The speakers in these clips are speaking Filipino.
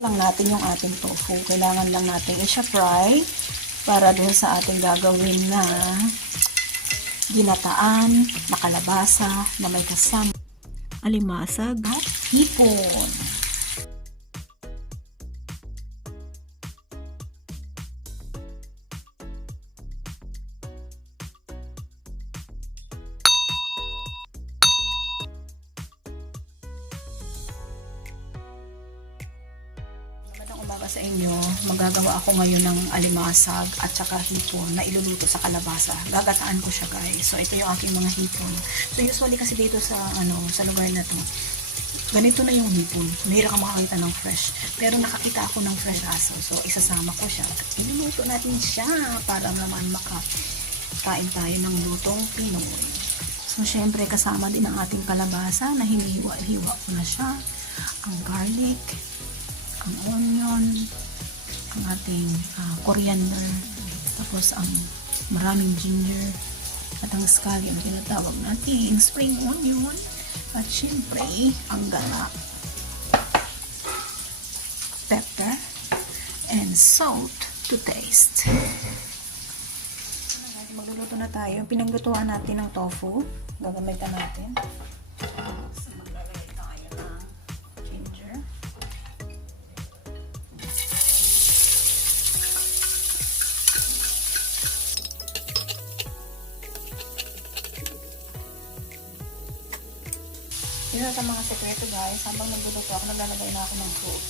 lang natin yung ating tofu. Kailangan lang natin i fry para dun sa ating gagawin na ginataan, na kalabasa, na may kasama alimasag at hipon. Sa inyo. Magagawa ako ngayon ng alimasag at saka hipon na iluluto sa kalabasa. Gagataan ko siya guys. So ito yung aking mga hipon. So usually kasi dito sa ano sa lugar na to, ganito na yung hipon. Mahirap ka makakita ng fresh. Pero nakakita ako ng fresh aso. So isasama ko siya. Iluluto natin siya para naman makakain tayo ng lutong Pinoy. So syempre kasama din ang ating kalabasa na hinihiwa-hiwa ko na siya. Ang garlic, ang onion, ang ating ah, coriander, tapos ang maraming ginger, at ang scallion na tinatawag natin spring onion, at syempre ang gala, pepper, and salt to taste. Magluluto na tayo. Pinaglutuan natin ng tofu. Gagamitan natin. Yun sa mga sekreto guys, habang nagluluto ako, naglalagay na ako ng fruit.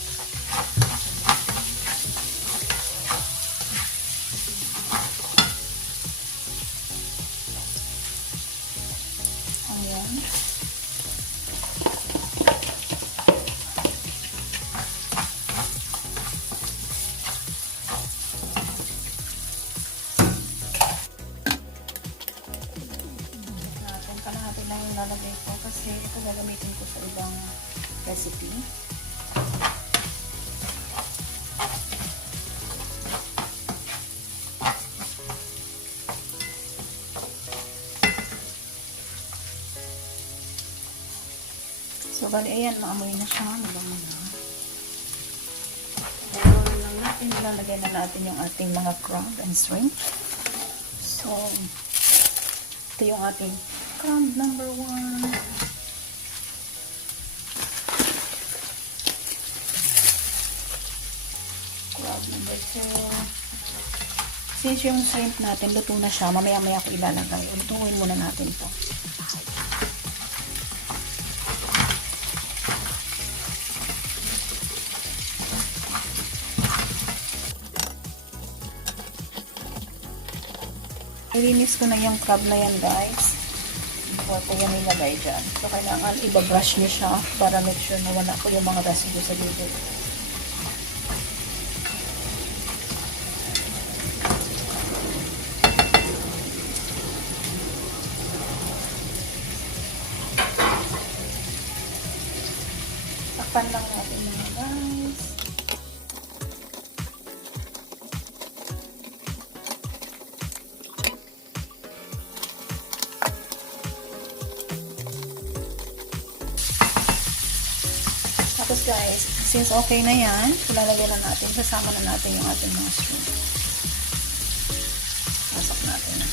Ayan. Bali, ayan, maamoy na siya. Mabango na. Ayan lang natin. Lalagay na natin yung ating mga crab and shrimp. So, ito yung ating crumb number one. Crumb number two. Since yung shrimp natin, luto na siya, mamaya-maya ko ilalagay. Lutuin muna natin to. Ilinis ko na yung crab na yan, guys. Before ko yan ilagay dyan. So, kailangan ibabrush niyo siya para make sure na wala ko yung mga residue sa bibig. Takpan lang natin mga guys. Tapos guys, since okay na yan, ilalagay na natin, sasama na natin yung ating shrimp. Pasok natin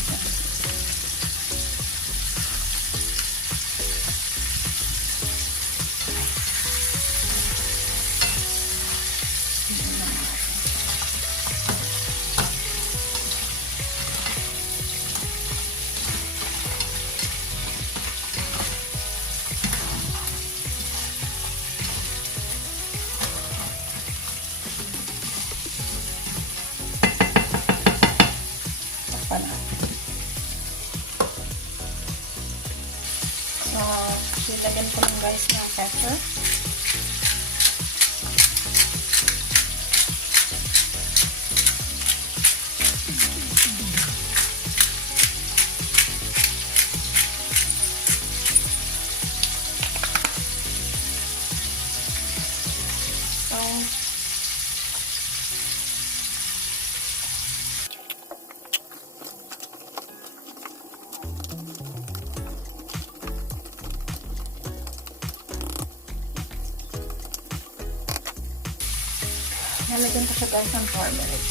Nalagyan ko siya guys ng turmeric.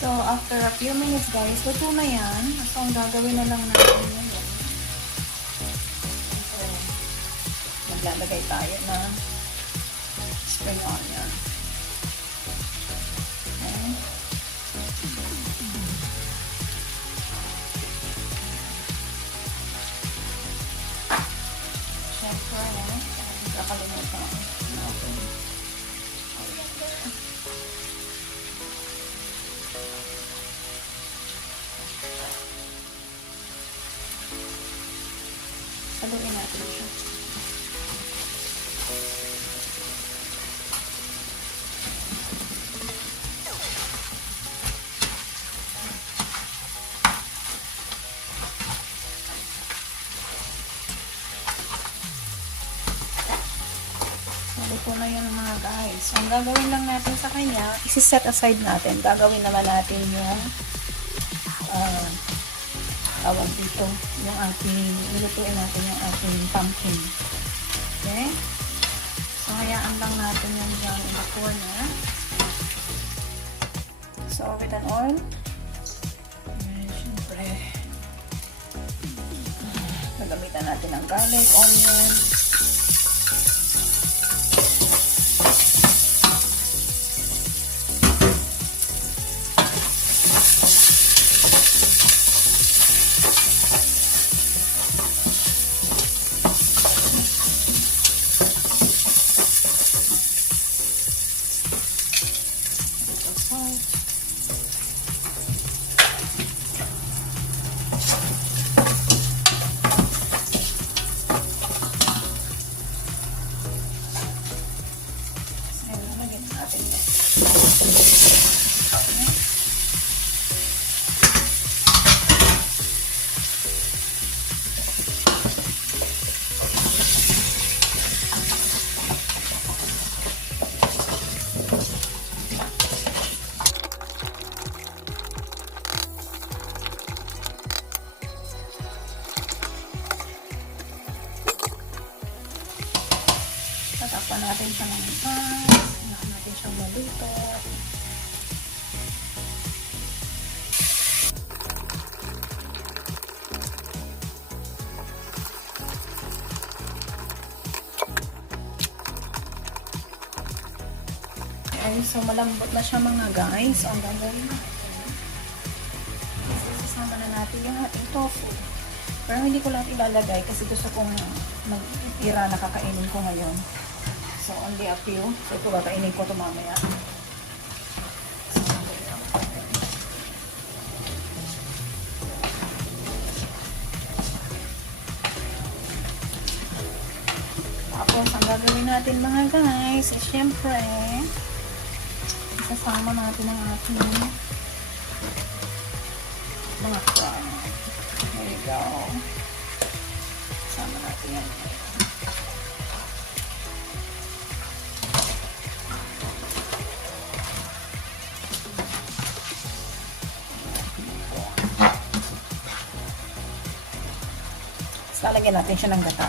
So, after a few minutes guys, luto na yan. So, ang gagawin na lang natin maglalagay tayo ng spring onion. Okay. Siyempre, hindi kakalimutan natin. Haluin natin siya. So, ang gagawin lang natin sa kanya, isi-set aside natin. Gagawin naman natin yung uh, tawag dito, yung ating, nilutuin natin yung ating pumpkin. Okay? So, hayaan lang natin yan dyan in the corner. So, with an oil. And, syempre, gagamitan natin ng garlic, onion, ipas. Hinaan natin siyang maluto. Ay, so malambot na siya mga guys. Ang gagawin natin, is isasama na natin yung ating tofu. Pero hindi ko lahat ilalagay kasi gusto kong mag-ira na kakainin ko ngayon. So, only a few. So, ito kakainin ko ito mamaya. Tapos, ang gagawin natin mga guys, is syempre, isasama natin ang ating mga prawn. There you go. Sama natin yan. Lalagyan natin siya ng gata.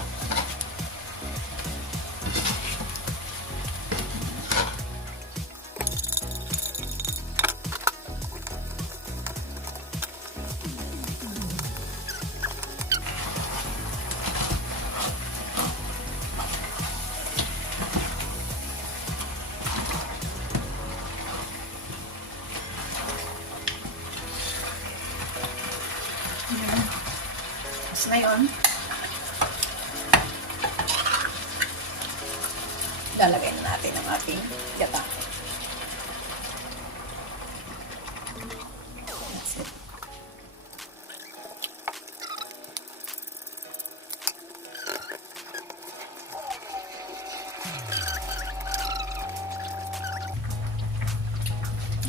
Ngayon, lalagay na natin ang ating gata.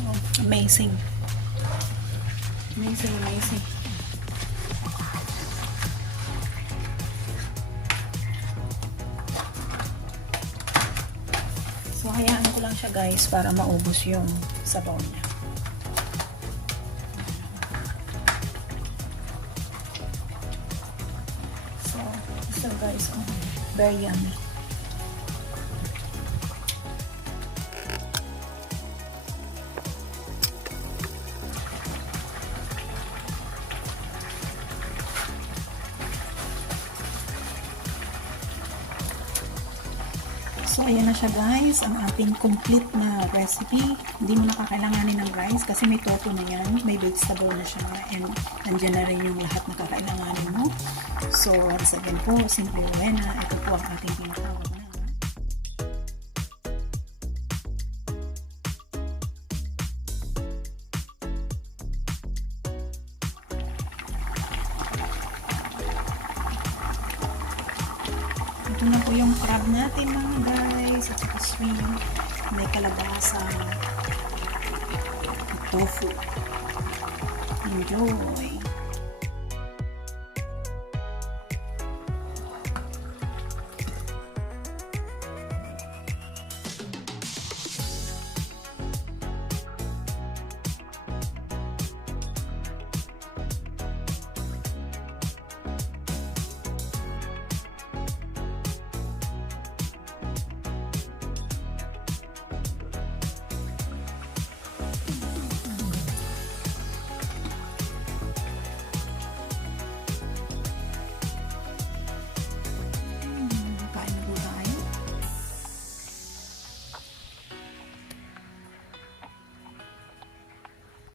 Oh, amazing. Amazing, amazing. Hayaan ko lang siya guys para maubos yung sabaw niya. So, so guys, oh, very yummy. So, ayan na siya guys, ang ating complete na recipe. Hindi mo nakakailanganin ng rice kasi may toto na yan, may vegetable na siya, and nandiyan na rin yung lahat na kakailanganin mo. So, once again po, Simple Rowena, ito po ang ating tinatawag Ito na po yung crab natin mga guys. At saka shrimp. May kalabasa. At tofu. Enjoy!